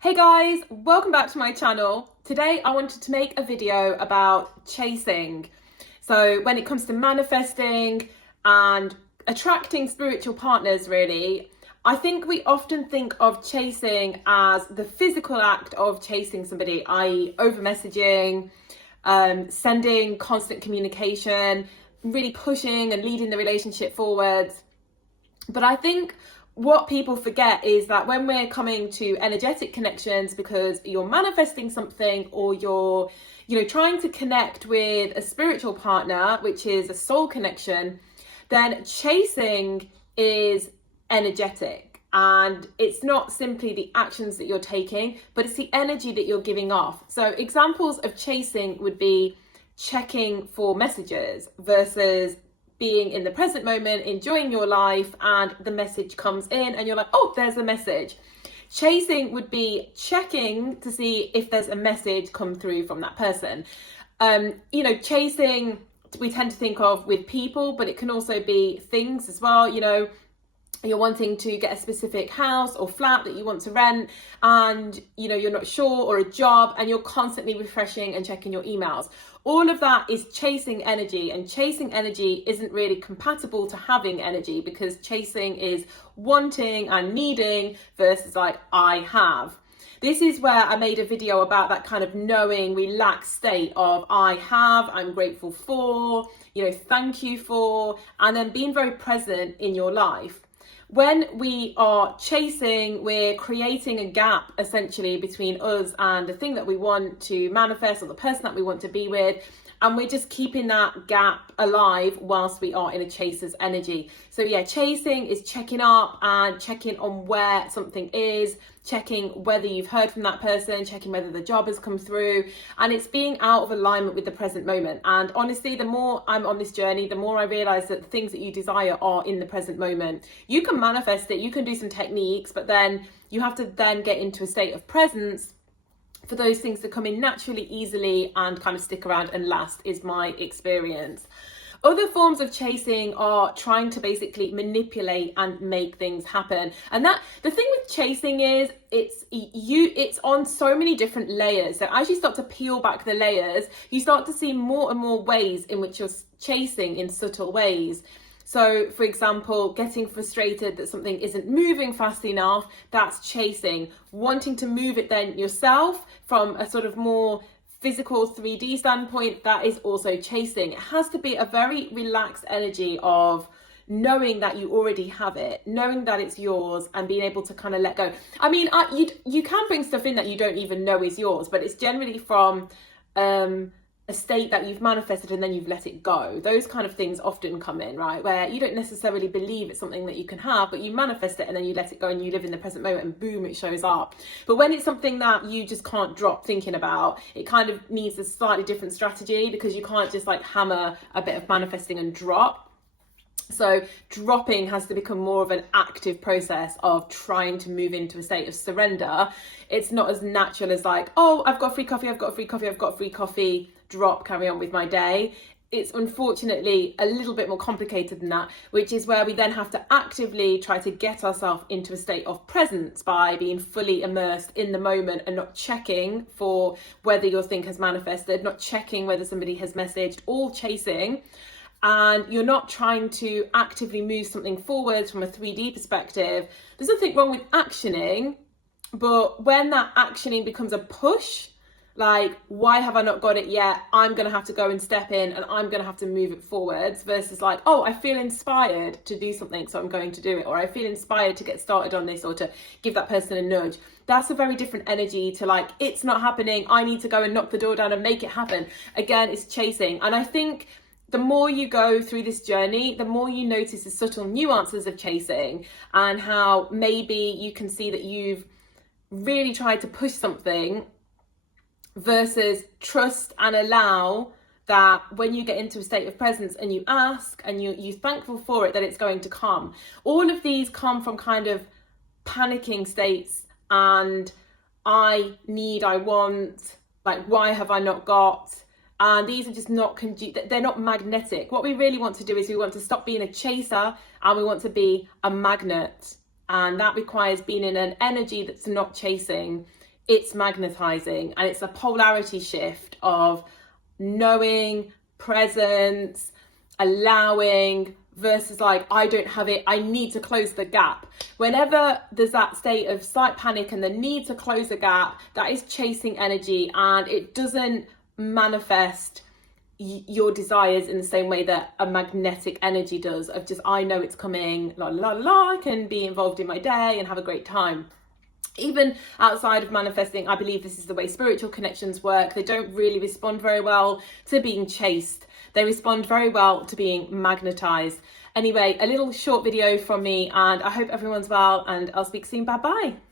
Hey guys, welcome back to my channel. Today I wanted to make a video about chasing. So when it comes to manifesting and attracting spiritual partners, really, I think we often think of chasing as the physical act of chasing somebody, i.e. over messaging, sending constant communication, really pushing and leading the relationship forwards. But I think what people forget is that when we're coming to energetic connections, because you're manifesting something or you're, trying to connect with a spiritual partner, which is a soul connection, then chasing is energetic. And it's not simply the actions that you're taking, but it's the energy that you're giving off. So examples of chasing would be checking for messages versus being in the present moment, enjoying your life, and the message comes in and you're like, oh, there's a message. Chasing would be checking to see if there's a message come through from that person. Chasing, we tend to think of with people, but it can also be things as well. You're wanting to get a specific house or flat that you want to rent, and you're not sure, or a job, and you're constantly refreshing and checking your emails. All of that is chasing energy, and chasing energy isn't really compatible to having energy, because chasing is wanting and needing versus like I have. This is where I made a video about that kind of knowing, relaxed state of I have, I'm grateful for, thank you for, and then being very present in your life. When we are chasing, we're creating a gap essentially between us and the thing that we want to manifest, or the person that we want to be with. And we're just keeping that gap alive whilst we are in a chaser's energy. So yeah, chasing is checking up and checking on where something is, checking whether you've heard from that person, checking whether the job has come through, and it's being out of alignment with the present moment. And honestly, the more I'm on this journey, the more I realize that the things that you desire are in the present moment. You can manifest it, you can do some techniques, but then you have to then get into a state of presence for those things to come in naturally, easily, and kind of stick around and last, is my experience. Other forms of chasing are trying to basically manipulate and make things happen. And that the thing with chasing is it's on so many different layers. So as you start to peel back the layers, you start to see more and more ways in which you're chasing in subtle ways. So, for example, getting frustrated that something isn't moving fast enough, that's chasing. Wanting to move it then yourself from a sort of more physical 3D standpoint, that is also chasing. It has to be a very relaxed energy of knowing that you already have it, knowing that it's yours, and being able to kind of let go. I mean, you can bring stuff in that you don't even know is yours, but it's generally from a state that you've manifested and then you've let it go. Those kind of things often come in, right? Where you don't necessarily believe it's something that you can have, but you manifest it and then you let it go and you live in the present moment and boom, it shows up. But when it's something that you just can't drop thinking about, it kind of needs a slightly different strategy, because you can't just like hammer a bit of manifesting and drop. So dropping has to become more of an active process of trying to move into a state of surrender. It's not as natural as like, oh, I've got free coffee, I've got free coffee, I've got free coffee, drop, carry on with my day. It's unfortunately a little bit more complicated than that, which is where we then have to actively try to get ourselves into a state of presence by being fully immersed in the moment and not checking for whether your thing has manifested, not checking whether somebody has messaged, all chasing. And you're not trying to actively move something forwards from a 3D perspective. There's nothing wrong with actioning, but when that actioning becomes a push, like, why have I not got it yet? I'm going to have to go and step in and I'm going to have to move it forwards, versus like, oh, I feel inspired to do something, so I'm going to do it. Or I feel inspired to get started on this, or to give that person a nudge. That's a very different energy to like, it's not happening, I need to go and knock the door down and make it happen. Again, it's chasing. And I think the more you go through this journey, the more you notice the subtle nuances of chasing, and how maybe you can see that you've really tried to push something versus trust and allow that when you get into a state of presence and you ask and you're thankful for it, that it's going to come. All of these come from kind of panicking states and I want, like, why have I not got? And these are just not they're not magnetic. What we really want to do is we want to stop being a chaser and we want to be a magnet. And that requires being in an energy that's not chasing. it's magnetizing, and it's a polarity shift of knowing, presence, allowing, versus like, I don't have it, I need to close the gap. Whenever there's that state of slight panic and the need to close the gap, that is chasing energy, and it doesn't manifest your desires in the same way that a magnetic energy does, of just, I know it's coming, la la la, I can be involved in my day and have a great time. Even outside of manifesting, I believe this is the way spiritual connections work. They don't really respond very well to being chased. They respond very well to being magnetized. Anyway, a little short video from me, and I hope everyone's well, and I'll speak soon. Bye bye.